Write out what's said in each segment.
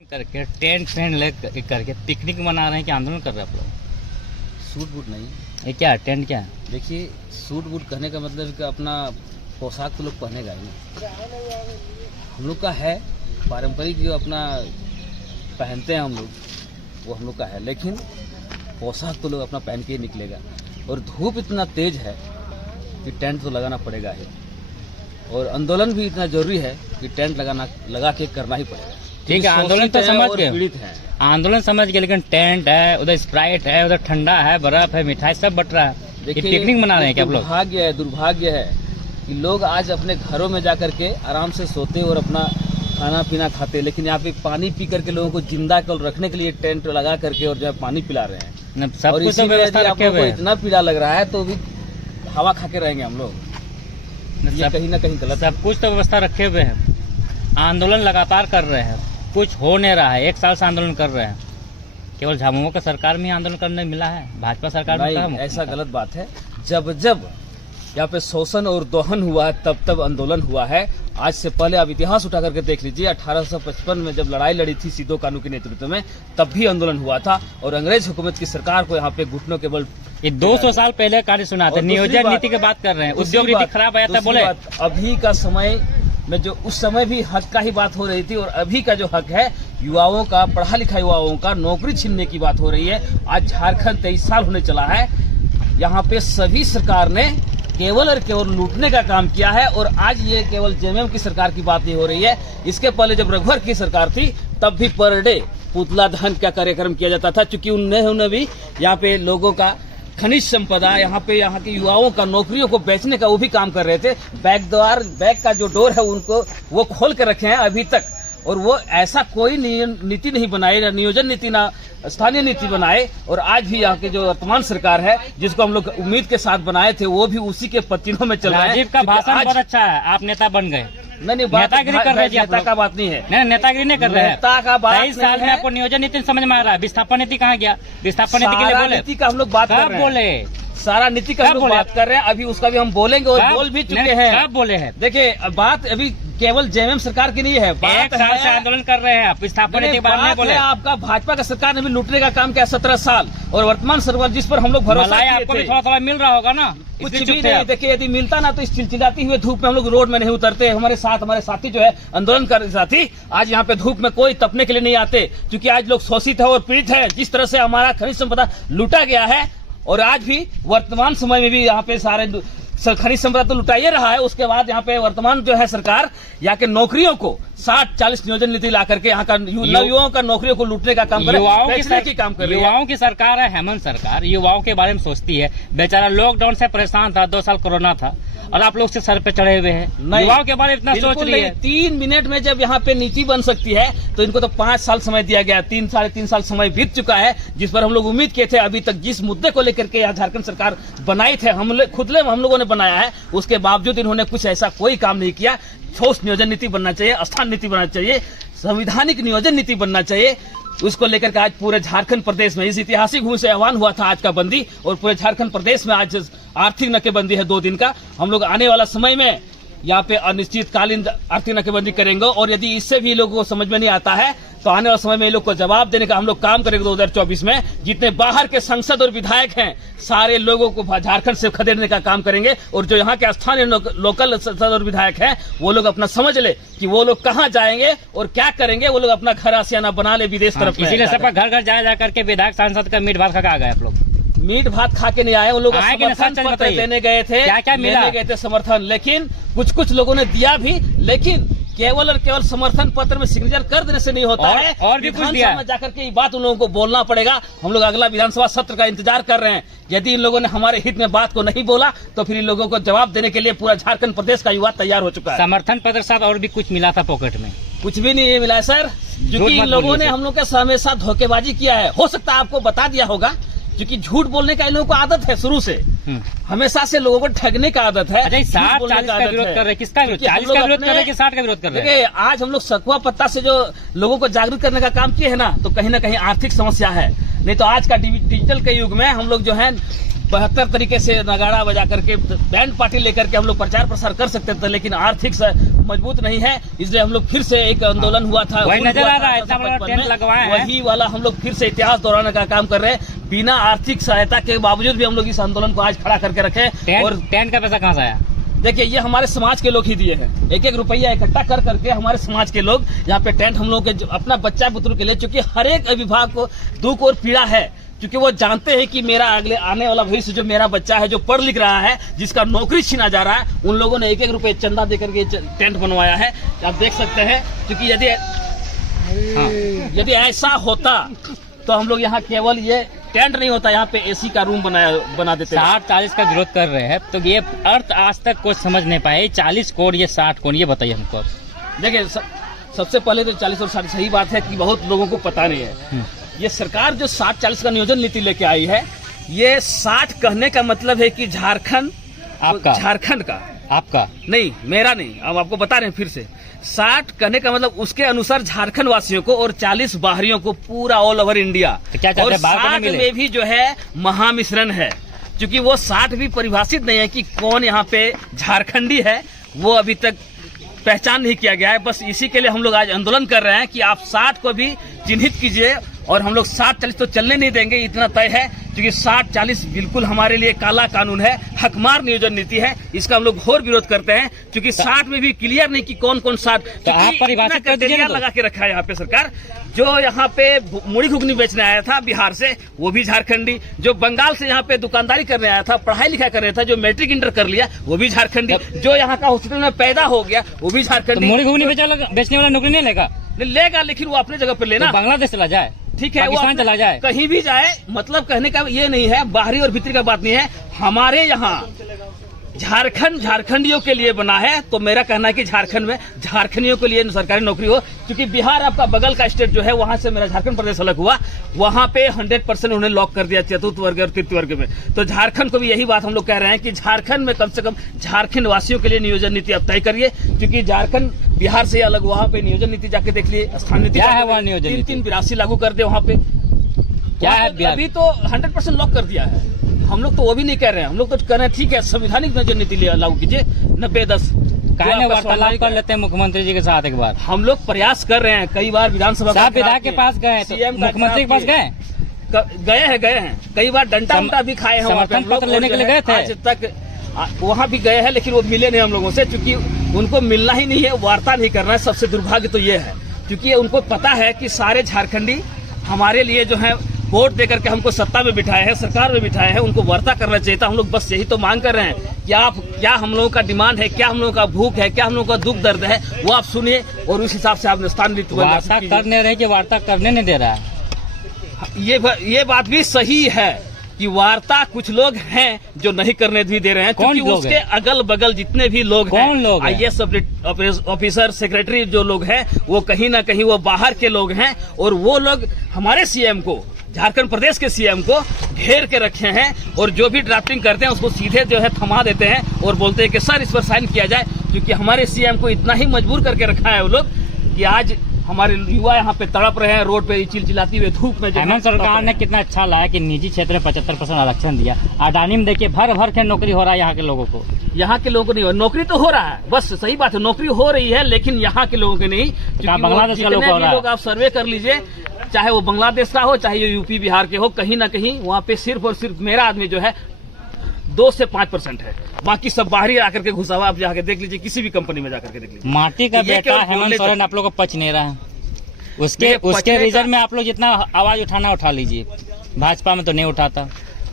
करके tent friend ले करके पिकनिक मना रहे हैं कि आंदोलन कर रहे हैं आप लोग? सूट बूट नहीं। ये क्या है? टेंट क्या है? देखिए, सूट बूट कहने का मतलब कि अपना पोशाक तो लोग पहनेगा ही नहीं। हम लोग का है पारंपरिक जो अपना पहनते हैं हम लोग, वो हम लोग का है, लेकिन पोशाक तो लोग अपना पहन के ही निकलेगा। और धूप इतना तेज है कि टेंट तो लगाना पड़ेगा ही, और आंदोलन भी इतना जरूरी है कि टेंट लगा के करना ही पड़ेगा। ठीक है, आंदोलन तो समझ गए, पीड़ित है, आंदोलन समझ गए, लेकिन टेंट है, उधर स्प्राइट है, उधर ठंडा है, बर्फ है, मिठाई सब बट रहा है। ये पिकनिक मना रहे हैं क्या आप लोग? दुर्भाग्य है कि लोग आज अपने घरों में जाकर के आराम से सोते और अपना खाना पीना खाते, लेकिन यहाँ पे पानी पी करके लोगों को जिंदा कर रखने के लिए टेंट लगा करके और जो है पानी पिला रहे हैं। सब और कुछ इसी में व्यवस्था यदि रखे आप लोग हुए को हैं। इतना पीड़ा लग रहा है तो भी हवा खा के रहेंगे हम लोग। ये कहीं ना कहीं गलत। सब कुछ तो व्यवस्था रखे हुए हैं। आंदोलन लगातार कर रहे हैं, कुछ हो नहीं रहा है। 1 साल से आंदोलन कर रहे हैं। केवल झामुमो का सरकार में आंदोलन करने मिला है, भाजपा सरकार में नहीं, ऐसा गलत बात है। जब जब यहाँ पे शोषण और दोहन हुआ है तब आंदोलन हुआ है। आज से पहले आप इतिहास उठा करके देख लीजिए, 1855 में जब लड़ाई लड़ी थी सिदो कानू के नेतृत्व में, तब भी आंदोलन हुआ था और अंग्रेज हुकूमत की सरकार को यहाँ पे घुटनों के बल। ये 200 साल पहले कार्य सुना था। नियोजन नीति की बात कर रहे हैं, उद्योग नीति खराब आया था बोले। अभी का समय में जो उस समय भी हक का ही बात हो रही थी, और अभी का जो हक है युवाओं का, पढ़ा लिखा युवाओं का नौकरी छीनने की बात हो रही है। आज झारखंड 23 साल होने चला है, यहाँ पे सभी सरकार ने केवल और केवल लूटने का काम किया है। और आज ये केवल जेएमएम की सरकार की बात नहीं हो रही है। इसके पहले जब रघुवर की सरकार थी तब भी पर डे पुतला दहन का कार्यक्रम किया जाता था, क्योंकि उन्होंने भी यहाँ पे लोगों का खनिज संपदा, यहाँ के युवाओं का नौकरियों को बेचने का वो भी काम कर रहे थे। बैग का जो डोर है उनको वो खोल के रखे हैं अभी तक, और वो ऐसा कोई नीति नहीं बनाए, ना नियोजन नीति ना स्थानीय नीति बनाए। और आज भी यहाँ के जो वर्तमान सरकार है, जिसको हम लोग उम्मीद के साथ बनाए थे, वो भी उसी के पत्तिनों में चल रहा है। राजीव का भाषण बहुत अच्छा है, आप नेता बन गए। नहीं, नेतागिरी कर रहे हैं। नेता का बात नहीं है, नहीं, नेतागिरी नहीं कर रहे हैं। नेता का बात 23 साल में आपको नियोजन नीति समझ में आ रहा है। विस्थापन नीति कहाँ गया? विस्थापन नीति के लिए बोले, नीति का हम लोग बात कर रहे हैं। बोले सारा नीति का हम लोग बात कर रहे हैं, अभी उसका भी हम बोलेंगे और बोल भी चुके हैं। कब बोले हैं? देखिए, बात अभी केवल जेएमएम सरकार की नहीं है। 1 साल से आंदोलन कर रहे हैं आप, विस्थापन नीति बात नहीं बोले। आपका भाजपा का सरकार ने भी लूटने का काम किया 17 साल, और वर्तमान सरकार जिस पर हम लोग भरोसा किए आपको भी थे, थोड़ा मिल रहा होगा ना? कुछ भी नहीं। देखिए, यदि मिलता ना तो इस चिलचिलाती हुए धूप में हम लोग रोड में नहीं उतरते। हमारे साथी जो है आंदोलन कर साथी, आज यहाँ पे धूप में कोई तपने के लिए नहीं आते, क्योंकि आज लोग शोषित है और पीड़ित है। जिस तरह से हमारा खनिज संपदा लूटा गया है, और आज भी वर्तमान समय में भी यहाँ पे सारे खनिज संपदा तो लुटाइए रहा है। उसके बाद यहाँ पे वर्तमान जो है सरकार यहाँ के नौकरियों को 60-40 नियोजन नीति ला करके यहाँ का युवाओं का नौकरियों को लूटने का काम कर रही है। युवाओं की सरकार है हेमंत सरकार, युवाओं के बारे में सोचती है। बेचारा लॉकडाउन से परेशान था, 2 साल कोरोना था, और आप लोग से सर पे चढ़े हुए हैं। युवाओं के बारे में इतना सोच रही है। 3 मिनट में जब यहाँ पे नीति बन सकती है, तो इनको तो 5 साल समय दिया गया। 3-3.5 साल समय बीत चुका है, जिस पर हम लोग उम्मीद किए थे। अभी तक जिस मुद्दे को लेकर के यहाँ झारखंड सरकार बनाई थे, हम लोगों ने बनाया है, उसके बावजूद इन्होंने कुछ ऐसा कोई काम नहीं किया। ठोस नियोजन नीति बनना चाहिए, स्थान नीति बनना चाहिए, संविधानिक नियोजन नीति बनना चाहिए। उसको लेकर के आज पूरे झारखंड प्रदेश में इस ऐतिहासिक भूमि से आह्वान हुआ था आज का बंदी, और पूरे झारखंड प्रदेश में आज आर्थिक नाकेबंदी है 2 दिन का। हम लोग आने वाला समय में यहाँ पे अनिश्चितकालीन आर्थिक नाकेबंदी करेंगे, और यदि इससे भी लोगों को समझ में नहीं आता है तो आने वाले समय में ये लोग को जवाब देने का हम लोग काम करेंगे। 2024 में जितने बाहर के सांसद और विधायक हैं, सारे लोगों को झारखंड से खदेड़ने का काम करेंगे। और जो यहाँ के स्थानीय लोकल सांसद और विधायक हैं, वो लोग अपना समझ ले कि वो लोग कहाँ जाएंगे और क्या करेंगे। वो लोग अपना घर आसियाना बना ले विदेश तरफ। इसीलिए सबका घर घर जा करके विधायक सांसद का मीट भात खा गए आप लोग। मीट भात खा के नहीं आए, वो लोग समर्थन पत्र देने गए थे। क्या मिला? गए थे समर्थन, लेकिन कुछ लोगों ने दिया भी, लेकिन केवल और केवल समर्थन पत्र में सिग्नेचर कर देने से नहीं होता है। और भी कुछ दिया में जाकर के ये बात उन लोगों को बोलना पड़ेगा। हम लोग अगला विधानसभा सत्र का इंतजार कर रहे हैं। यदि इन लोगों ने हमारे हित में बात को नहीं बोला, तो फिर इन लोगों को जवाब देने के लिए पूरा झारखंड प्रदेश का युवा तैयार हो चुका है। समर्थन पत्र साथ और भी कुछ मिला था पॉकेट में? कुछ भी नहीं मिला है सर, क्योंकि इन लोगों ने हम लोग के हमेशा धोखेबाजी किया है। हो सकता है आपको बता दिया होगा, क्योंकि झूठ बोलने का इन लोगों को आदत है शुरू से। हमेशा से लोगों को ठगने का आदत है। 60-40 का विरोध कर रहे हैं, किसका विरोध? 40 का विरोध कर रहे हैं कि 60 का विरोध कर रहे हैं? देखिए, आज हम लोग सखुआ पत्ता से जो लोगों को जागरूक करने का काम किए है ना, तो कहीं ना कहीं आर्थिक समस्या है। नहीं तो आज का डिजिटल के युग में हम लोग जो है 72 तरीके से नगाड़ा बजा करके बैंड पार्टी लेकर के हम लोग प्रचार प्रसार कर सकते थे, लेकिन आर्थिक से मजबूत नहीं है, इसलिए हम लोग फिर से एक आंदोलन हुआ था, वही नजर आ रहा है, इतना बड़ा टेंट लगवाए हैं, वही वाला हम लोग फिर से इतिहास दोहराने का काम कर रहे हैं। बिना आर्थिक सहायता के बावजूद भी हम लोग इस आंदोलन को आज खड़ा करके रखे। और टेंट का पैसा कहाँ से आया? देखिए, ये हमारे समाज के लोग ही दिए हैं, 1-1 रुपया इकट्ठा कर करके हमारे समाज के लोग यहाँ पे टेंट हम लोग के अपना बच्चा बुतरू के लिए, चूंकि हर एक अभिभावक को दुख और पीड़ा है, क्योंकि वो जानते हैं कि मेरा अगले आने वाला भविष्य जो मेरा बच्चा है, जो पढ़ लिख रहा है, जिसका नौकरी छीना जा रहा है, उन लोगों ने 1-1 रुपये चंदा देकर के टेंट बनवाया है। आप देख सकते हैं, क्योंकि यदि ऐसा होता तो हम लोग यहाँ केवल ये टेंट नहीं होता, यहाँ पे एसी का रूम बना देते। 60-40 का विरोध कर रहे हैं, तो ये अर्थ आज तक कोई समझ नहीं पाए। 40 करोड़ ये 60 करोड़, ये बताइए हमको। देखिए, सबसे पहले तो 40 और 60 सही बात है कि बहुत लोगों को पता नहीं है। ये सरकार जो 60-40 का नियोजन नीति लेके आई है, ये 60 कहने का मतलब है कि झारखंड आपका, झारखंड का, आपका नहीं, मेरा नहीं, अब आपको बता रहे हैं फिर से। 60 कहने का मतलब उसके अनुसार झारखंड वासियों को और 40 बाहरियों को, पूरा ऑल ओवर इंडिया। तो क्या और 60 में भी जो है महामिश्रण है, क्योंकि वो 60 भी परिभाषित नहीं है कि कौन यहाँ पे झारखंडी है, वो अभी तक पहचान नहीं किया गया है। बस इसी के लिए हम लोग आज आंदोलन कर रहे हैं कि आप 60 को भी चिन्हित कीजिए, और हम लोग 60-40 तो चलने नहीं देंगे, इतना तय है, क्योंकि 60-40 बिल्कुल हमारे लिए काला कानून है, हकमार नियोजन नीति है, इसका हम लोग घोर विरोध करते हैं। क्योंकि 60 में भी क्लियर नहीं कि कौन कौन 60 लगा के रखा है यहाँ पे सरकार। जो यहाँ पे मुड़ी घुगनी बेचने आया था बिहार से, वो भी झारखंडी। जो बंगाल से यहाँ पे दुकानदारी करने आया था, पढ़ाई लिखाई करने था, जो मैट्रिक इंटर कर लिया, वो भी झारखंडी। जो यहाँ का हॉस्पिटल में पैदा हो गया, वो भी झारखंडी। मुड़ी घुगनी बेचने वाला नौकरी नहीं लेगा, लेकिन वो अपने जगह पे लेना। बांग्लादेश चला जाए, ठीक है, वो चला जाए, कहीं भी जाए, मतलब कहने का ये नहीं है, बाहरी और भीतरी का बात नहीं है। हमारे यहाँ झारखंड झारखंडियों के लिए बना है, तो मेरा कहना है कि झारखंड में झारखंडियों के लिए सरकारी नौकरी हो। क्योंकि बिहार आपका बगल का स्टेट जो है, वहां से मेरा झारखंड प्रदेश अलग हुआ, वहां पे 100% उन्हें लॉक कर दिया चतुर्थ वर्ग और तृतीय वर्ग में। तो झारखंड को भी यही बात हम लोग कह रहे हैं कि झारखंड में कम से कम झारखंड वासियों के लिए नियोजन नीति अब तय करिए, क्योंकि झारखंड बिहार से अलग, वहाँ पे नियोजन नीति जाके देख लिए, स्थान नीति क्या है वहाँ नियोजन नीति? 3-3-82 लागू कर दे वहाँ पे। क्या है? अभी तो 100% लॉक कर दिया है। हम लोग तो वो भी नहीं कह रहे हैं, हम लोग तो कह रहे हैं ठीक है, संवैधानिक नियोजन नीति लागू कीजिए 90-10। वार्तालाप कर लेते हैं मुख्यमंत्री जी के साथ एक बार। हम लोग प्रयास कर रहे हैं, कई बार विधानसभा विधायक के पास गए, मुख्यमंत्री के पास गए हैं, कई बार डंडा उंडा भी खाए हैं, समर्थन पत्र लेने के लिए गए थे, आज तक वहाँ भी गए हैं, लेकिन वो मिले नहीं हम लोगों से, क्योंकि उनको मिलना ही नहीं है, वार्ता नहीं करना है। सबसे दुर्भाग्य तो ये है, क्योंकि उनको पता है कि सारे झारखंडी हमारे लिए जो है वोट देकर के हमको सत्ता में बिठाए हैं, सरकार में बिठाए हैं, उनको वार्ता करना चाहिए था। हम लोग बस यही तो मांग कर रहे हैं कि आप, क्या हम लोगों का डिमांड है, क्या हम लोगों का भूख है, क्या हम लोगों का दुख दर्द है, वो आप सुनिए और उस हिसाब से आप स्थान नीति वार्ता करने रहे कि वार्ता करने नहीं दे रहा है। ये बात भी सही है कि वार्ता कुछ लोग हैं जो नहीं करने भी दे रहे हैं, क्योंकि उसके अगल बगल जितने भी लोग हैं, IAS ऑफिसर, सेक्रेटरी जो लोग हैं, वो कहीं ना कहीं वो बाहर के लोग हैं, और वो लोग हमारे सीएम को, झारखंड प्रदेश के सीएम को घेर के रखे हैं, और जो भी ड्राफ्टिंग करते हैं उसको सीधे जो है थमा देते हैं और बोलते हैं कि सर इस पर साइन किया जाए। क्योंकि हमारे सीएम को इतना ही मजबूर करके रखा है वो लोग कि आज हमारे युवा यहाँ पे तड़प रहे हैं, रोड पे चिलचिलाती हुए धूप में। हेमंत सरकार ने कितना अच्छा लाया कि निजी क्षेत्र में 75% आरक्षण दिया। अडानी में देखिए भर भर के नौकरी हो रहा है यहाँ के लोगों को। यहाँ के लोगों को नहीं हो, नौकरी तो हो रहा है, बस सही बात है, नौकरी हो रही है, लेकिन यहाँ के लोगों की नहीं। बांग्लादेश का लोग आप सर्वे कर लीजिए, चाहे वो बांग्लादेश का हो, चाहे वो यूपी बिहार के हो, कहीं ना कहीं वहाँ पे सिर्फ और सिर्फ मेरा आदमी जो है 2 से 5% है, बाकी सब बाहरी आकर के घुसा हुआ। आप जाकर देख लीजिए, किसी भी कंपनी में जाकर के देख लीजिए। माटी का बेटा हेमंत सोरेन आप लोग को पच नहीं रहा है, उसके रिजल्ट में आप लोग जितना आवाज उठा लीजिए। भाजपा में तो नहीं उठाता,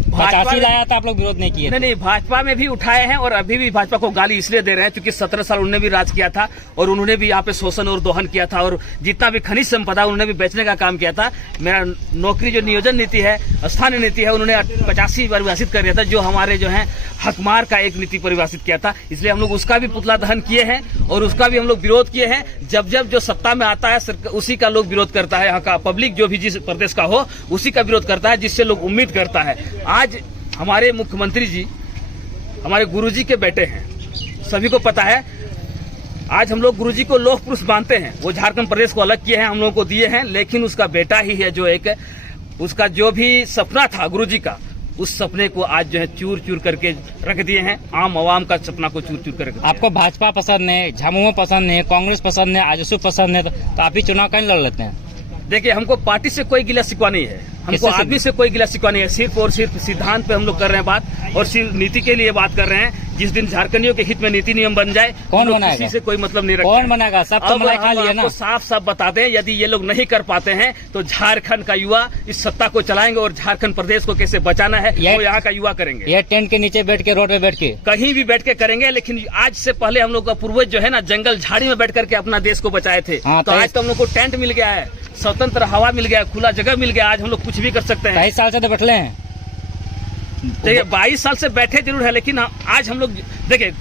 85 लाया था, आप लोग विरोध नहीं किए। नहीं, भाजपा में भी उठाए हैं, और अभी भी भाजपा को गाली इसलिए दे रहे हैं क्योंकि 17 साल उन्होंने भी राज किया था, और उन्होंने भी यहाँ पे शोषण और दोहन किया था, और जितना भी खनिज संपदा उन्होंने भी बेचने का काम किया था। मेरा नौकरी जो नियोजन नीति है, स्थानीय नीति है, उन्होंने 85 परिभाषित कर दिया था, जो हमारे जो है हकमार का एक नीति परिभाषित किया था। इसलिए हम लोग उसका भी पुतला दहन किए हैं, और उसका भी हम लोग विरोध किए हैं। जब जो सत्ता में आता है उसी का लोग विरोध करता है, यहाँ का पब्लिक जो भी जिस प्रदेश का हो उसी का विरोध करता है, जिससे लोग उम्मीद करता है। आज हमारे मुख्यमंत्री जी हमारे गुरुजी के बेटे हैं, सभी को पता है। आज हम लोग गुरुजी को लौह पुरुष मानते हैं, वो झारखंड प्रदेश को अलग किए हैं, हम लोगों को दिए हैं, लेकिन उसका बेटा ही है जो एक, उसका जो भी सपना था गुरुजी का, उस सपने को आज जो है चूर चूर करके रख दिए हैं। आम आवाम का सपना को चूर चूर कर रख दिया है। आपको भाजपा पसंद है, झामुमो पसंद है, कांग्रेस पसंद है, आजसू पसंद है, तो आप ही चुनाव कहीं लड़ लेते हैं। देखिए, हमको पार्टी से कोई गिला शिकवा नहीं है, हमको किससे आदमी से कोई गिला शिकवा नहीं है। सिर्फ और सिर्फ सिद्धांत पे हम लोग कर रहे हैं बात, और सिर्फ नीति के लिए बात कर रहे हैं। जिस दिन झारखंडियों के हित में नीति नियम बन जाए, कौन हम लोग बनाएगा? किसी से कोई मतलब नहीं रखते। कौन बनाएगा? सब तो अब मलाई खा हम लिया ना। आपको साफ साफ बता दें, यदि ये लोग नहीं कर पाते हैं तो झारखंड का युवा इस सत्ता को चलाएंगे, और झारखंड प्रदेश को कैसे बचाना है वो यहाँ का युवा करेंगे। ये टेंट के नीचे बैठ के, रोड पे बैठ के, कहीं भी बैठ के करेंगे। लेकिन आज से पहले हम लोग का पूर्वज जो है ना, जंगल झाड़ी में बैठ करके अपना देश को बचाए थे। हाँ, तो आज तो हम लोग को टेंट मिल गया है, स्वतंत्र हवा मिल गया, खुला जगह मिल गया, आज हम लोग कुछ भी कर सकते हैं। 23 साल से तो बैठले हैं। देखिए, 22 साल से बैठे जरूर है, लेकिन आज हम लोग देखिए,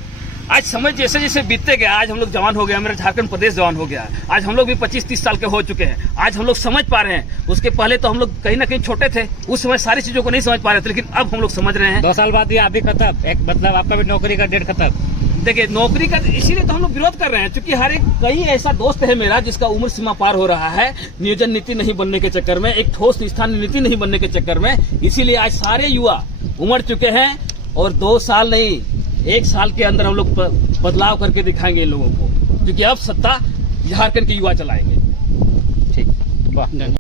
आज समय जैसे जैसे बीतते गया, आज हम लोग जवान हो गया, मेरा झारखंड प्रदेश जवान हो गया। आज हम लोग भी 25-30 साल के हो चुके हैं। आज हम लोग समझ पा रहे हैं। उसके पहले तो हम लोग कहीं ना कहीं छोटे थे, उस समय सारी चीजों को नहीं समझ पा रहे थे, लेकिन अब हम लोग समझ रहे हैं। 2 साल बाद भी आप भी खत्म, एक मतलब आपका भी नौकरी का डेट खत्म। देखिए, नौकरी का इसीलिए तो हम लोग विरोध कर रहे हैं, क्योंकि हर एक कई ऐसा दोस्त है मेरा जिसका उम्र सीमा पार हो रहा है, नियोजन नीति नहीं बनने के चक्कर में, एक ठोस स्थानीय नीति नहीं बनने के चक्कर में। इसीलिए आज सारे युवा उमड़ चुके हैं, और 2 साल नहीं, 1 साल के अंदर हम लोग बदलाव करके दिखाएंगे इन लोगों को, क्योंकि अब सत्ता झारखंड के युवा चलाएंगे। ठीक, वाह।